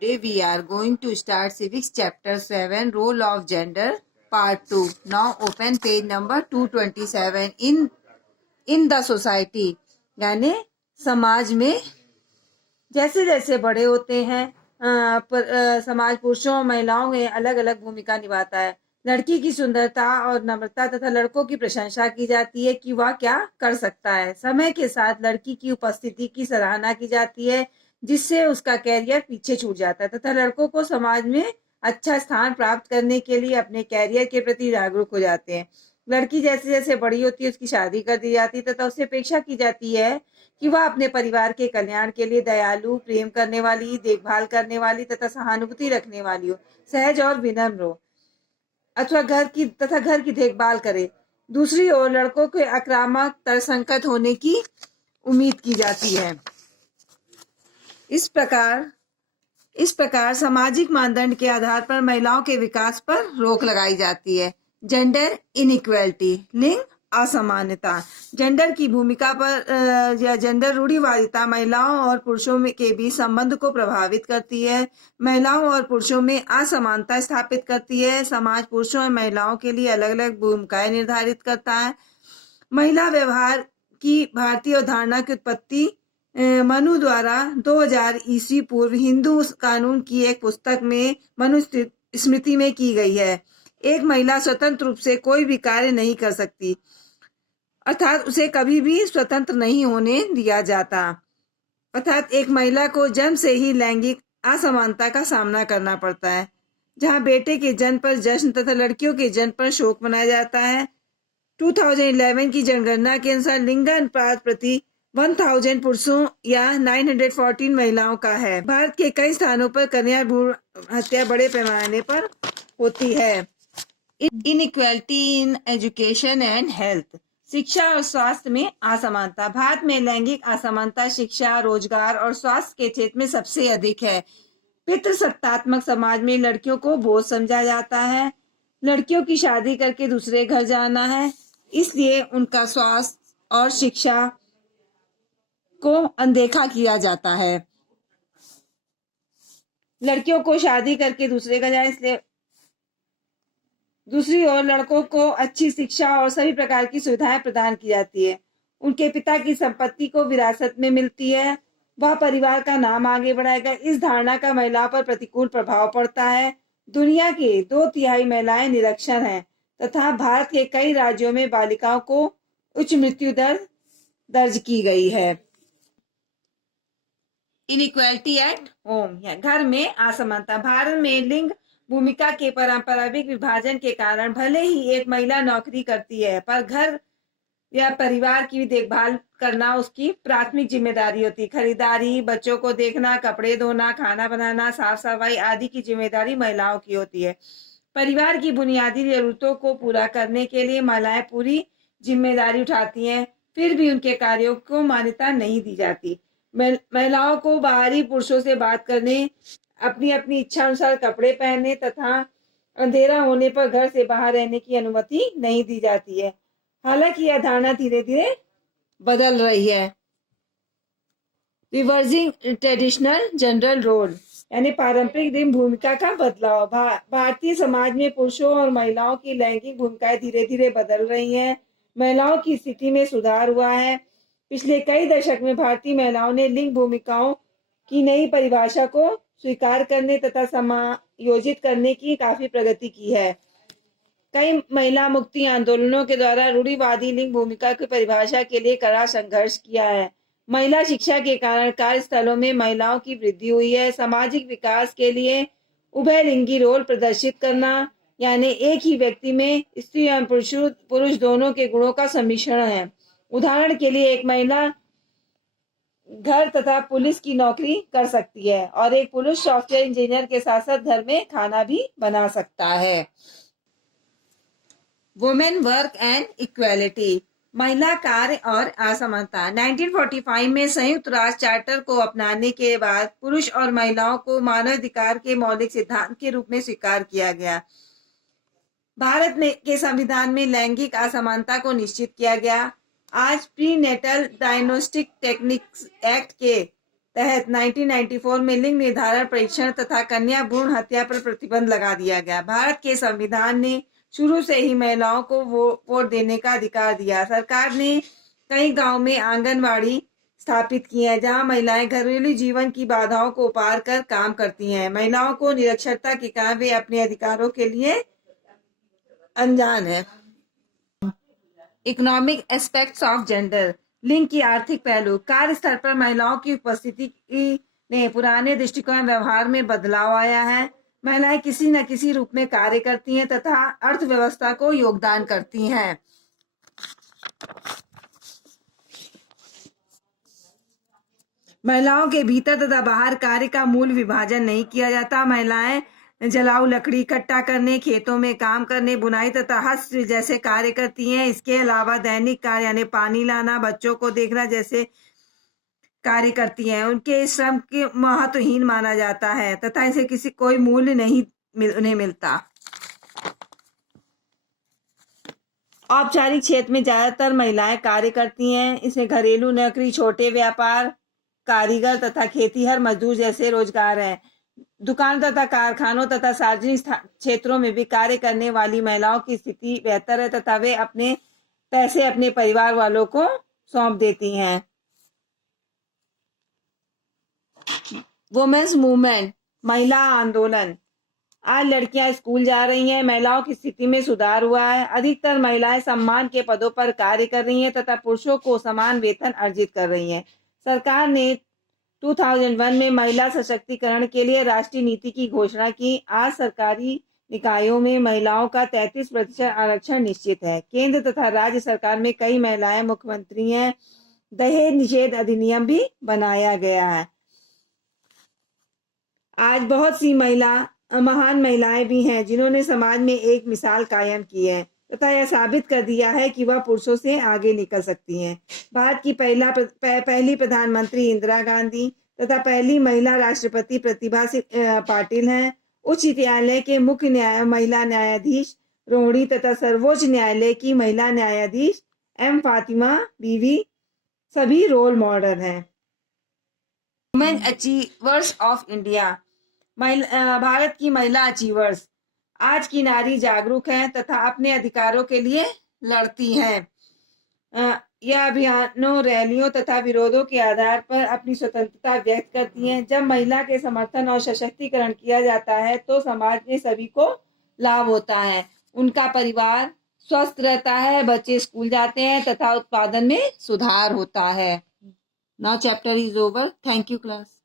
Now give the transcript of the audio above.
Today we are going to start Civics Chapter 7, Role of Gender, Part 2. Now open page number 227. In the society, यानी समाज में जैसे जैसे बड़े होते हैं समाज पुरुषों और महिलाओं में अलग अलग भूमिका निभाता है। लड़की की सुंदरता और नम्रता तथा लड़कों की प्रशंसा की जाती है कि वह क्या कर सकता है। समय के साथ लड़की की उपस्थिति की सराहना की जाती है, जिससे उसका कैरियर पीछे छूट जाता है तथा लड़कों को समाज में अच्छा स्थान प्राप्त करने के लिए अपने कैरियर के प्रति जागरूक हो जाते हैं। लड़की जैसे जैसे बड़ी होती है उसकी शादी कर दी जाती है तथा उससे अपेक्षा की जाती है कि वह अपने परिवार के कल्याण के लिए दयालु, प्रेम करने वाली, देखभाल करने वाली तथा सहानुभूति रखने वाली हो, सहज और विनम्र हो अथवा घर की देखभाल करे। दूसरी ओर लड़कों के आक्रामक, तर्कसंगत होने की उम्मीद की जाती है। इस प्रकार सामाजिक मानदंड के आधार पर महिलाओं के विकास पर रोक लगाई जाती है। जेंडर इनइक्वालिटी, लिंग असमानता। जेंडर की भूमिका पर या जेंडर रूढ़िवादिता महिलाओं और पुरुषों के बीच संबंध को प्रभावित करती है। महिलाओं और पुरुषों में असमानता स्थापित करती है। समाज पुरुषों और महिलाओं के लिए अलग अलग भूमिकाएं निर्धारित करता है। महिला व्यवहार की भारतीय अवधारणा की उत्पत्ति मनु द्वारा 2000 ईस्वी पूर्व हिंदू कानून की एक पुस्तक में मनुस्मृति में की गई है। एक महिला स्वतंत्र रूप से कोई भी कार्य नहीं कर सकती, अर्थात उसे कभी भी स्वतंत्र नहीं होने दिया जाता। अर्थात एक महिला को जन्म से ही लैंगिक असमानता का सामना करना पड़ता है। जहां बेटे के जन्म पर जश्न तथा लड़कियों के जन्म पर शोक मनाया जाता है। 2011 की जनगणना के अनुसार लिंगानुपात प्रति 1000 पुरुषों या 914 महिलाओं का है। भारत के कई स्थानों पर कन्या भ्रूण हत्या बड़े पैमाने पर होती है। Inequality in education and health, शिक्षा और स्वास्थ्य में असमानता। भारत में लैंगिक असमानता शिक्षा, रोजगार और स्वास्थ्य के क्षेत्र में सबसे अधिक है। पितृसत्तात्मक समाज में लड़कियों को बोझ समझा जाता है। लड़कियों की शादी करके दूसरे घर जाना है, इसलिए उनका स्वास्थ्य और शिक्षा को अनदेखा किया जाता है। लड़कियों को शादी करके दूसरे घर जाए, इसलिए दूसरी ओर लड़कों को अच्छी शिक्षा और सभी प्रकार की सुविधाएं प्रदान की जाती है। उनके पिता की संपत्ति को विरासत में मिलती है, वह परिवार का नाम आगे बढ़ाएगा। इस धारणा का महिलाओं पर प्रतिकूल प्रभाव पड़ता है। दुनिया के 2/3 महिलाएं निरक्षर हैं तथा भारत के कई राज्यों में बालिकाओं को उच्च मृत्यु दर दर्ज की गई है। इनइक्वालिटी एट होम, घर में असमानता। भारत में लिंग भूमिका के पारंपरिक विभाजन के कारण भले ही एक महिला नौकरी करती है, पर घर या परिवार की देखभाल करना उसकी प्राथमिक जिम्मेदारी होती है। खरीदारी, बच्चों को देखना, कपड़े धोना, खाना बनाना, साफ सफाई आदि की जिम्मेदारी महिलाओं की होती है। परिवार की बुनियादी जरूरतों को पूरा करने के लिए महिलाएं पूरी जिम्मेदारी उठाती हैं, फिर भी उनके कार्यों को मान्यता नहीं दी जाती। महिलाओं को बाहरी पुरुषों से बात करने, अपनी अपनी इच्छा अनुसार कपड़े पहनने तथा अंधेरा होने पर घर से बाहर रहने की अनुमति नहीं दी जाती है। हालांकि यह धारणा धीरे धीरे बदल रही है। रिवर्सिंग ट्रेडिशनल जनरल रोल, यानी पारंपरिक लिंग भूमिका का बदलाव। भारतीय समाज में पुरुषों और महिलाओं की लैंगिक भूमिकाएं धीरे धीरे बदल रही हैं। महिलाओं की स्थिति में सुधार हुआ है। पिछले कई दशक में भारतीय महिलाओं ने लिंग भूमिकाओं की नई परिभाषा को स्वीकार करने तथा समायोजित करने की काफी प्रगति की है। कई महिला मुक्ति आंदोलनों के द्वारा रूढ़िवादी लिंग भूमिका की परिभाषा के लिए कड़ा संघर्ष किया है। महिला शिक्षा के कारण कार्यस्थलों में महिलाओं की वृद्धि हुई है। सामाजिक विकास के लिए उभयलिंगी रोल प्रदर्शित करना, यानी एक ही व्यक्ति में स्त्री एवं पुरुष दोनों के गुणों का सम्मिश्रण है। उदाहरण के लिए एक महिला घर तथा पुलिस की नौकरी कर सकती है और एक पुरुष सॉफ्टवेयर इंजीनियर के साथ साथ घर में खाना भी बना सकता है। वुमेन वर्क एंड इक्वालिटी, महिला कार्य और असमानता। 1945 में संयुक्त राष्ट्र चार्टर को अपनाने के बाद पुरुष और महिलाओं को मानवाधिकार के मौलिक सिद्धांत के रूप में स्वीकार किया गया। भारत के संविधान में लैंगिक असमानता को निश्चित किया गया। आज प्रीनेटल डायग्नोस्टिक टेक्निक्स एक्ट के तहत 1994 में लिंग निर्धारण परीक्षण तथा कन्या भ्रूण हत्या पर प्रतिबंध लगा दिया गया। भारत के संविधान ने शुरू से ही महिलाओं को वोट देने का अधिकार दिया। सरकार ने कई गांव में आंगनवाड़ी स्थापित की है, जहां महिलाएं घरेलू जीवन की बाधाओं को पार कर काम करती हैं। महिलाओं को निरक्षरता के कारण वे अपने अधिकारों के लिए अनजान है। इकोनॉमिक एस्पेक्ट्स ऑफ जेंडर, लिंग की आर्थिक पहलू। कार्यस्थल पर महिलाओं की उपस्थिति ने पुराने दृष्टिकोण व्यवहार में बदलाव आया है। महिलाएं किसी न किसी रूप में कार्य करती हैं तथा अर्थव्यवस्था को योगदान करती हैं। महिलाओं के भीतर तथा बाहर कार्य का मूल विभाजन नहीं किया जाता। महिलाएं जलाऊ लकड़ी इकट्ठा करने, खेतों में काम करने, बुनाई तथा हस्त जैसे कार्य करती हैं। इसके अलावा दैनिक कार्य यानी पानी लाना, बच्चों को देखना जैसे कार्य करती हैं। उनके श्रम के महत्वहीन माना जाता है तथा इसे किसी कोई मूल्य नहीं उन्हें मिलता। औपचारिक क्षेत्र में ज्यादातर महिलाएं कार्य करती हैं। इसमें घरेलू नौकरी, छोटे व्यापार, कारीगर तथा खेतीहर मजदूर जैसे रोजगार हैं। दुकान तथा कारखानों तथा सार्वजनिक क्षेत्रों में भी कार्य करने वाली महिलाओं की स्थिति बेहतर है तथा वे अपने पैसे अपने परिवार वालों को सौंप देती हैं। वुमेन्स मूवमेंट, महिला आंदोलन। आज लड़कियां स्कूल जा रही हैं, महिलाओं की स्थिति में सुधार हुआ है। अधिकतर महिलाएं सम्मान के पदों पर कार्य कर रही हैं तथा पुरुषों को समान वेतन अर्जित कर रही हैं। सरकार ने 2001 में महिला सशक्तिकरण के लिए राष्ट्रीय नीति की घोषणा की। आज सरकारी निकायों में महिलाओं का 33% आरक्षण निश्चित है। केंद्र तथा राज्य सरकार में कई महिलाएं मुख्यमंत्री हैं। दहेज निषेध अधिनियम भी बनाया गया है। आज बहुत सी महान महिलाएं भी हैं जिन्होंने समाज में एक मिसाल कायम की है तथा यह साबित कर दिया है कि वह पुरुषों से आगे निकल सकती हैं। भारत की पहली प्रधानमंत्री इंदिरा गांधी तथा पहली महिला राष्ट्रपति प्रतिभा पाटिल हैं। उच्च न्यायालय के मुख्य महिला न्यायाधीश रोहिणी तथा सर्वोच्च न्यायालय की महिला न्यायाधीश एम फातिमा बीवी सभी रोल मॉडल हैं। Women achievers of India, Bharat की महिला अचीवर्स। आज की नारी जागरूक हैं तथा अपने अधिकारों के लिए लड़ती हैं। यह अभियानों, रैलियों तथा विरोधों के आधार पर अपनी स्वतंत्रता व्यक्त करती हैं। जब महिला के समर्थन और सशक्तिकरण किया जाता है तो समाज में सभी को लाभ होता है। उनका परिवार स्वस्थ रहता है, बच्चे स्कूल जाते हैं तथा उत्पादन में सुधार होता है। Now chapter is over. Thank you class.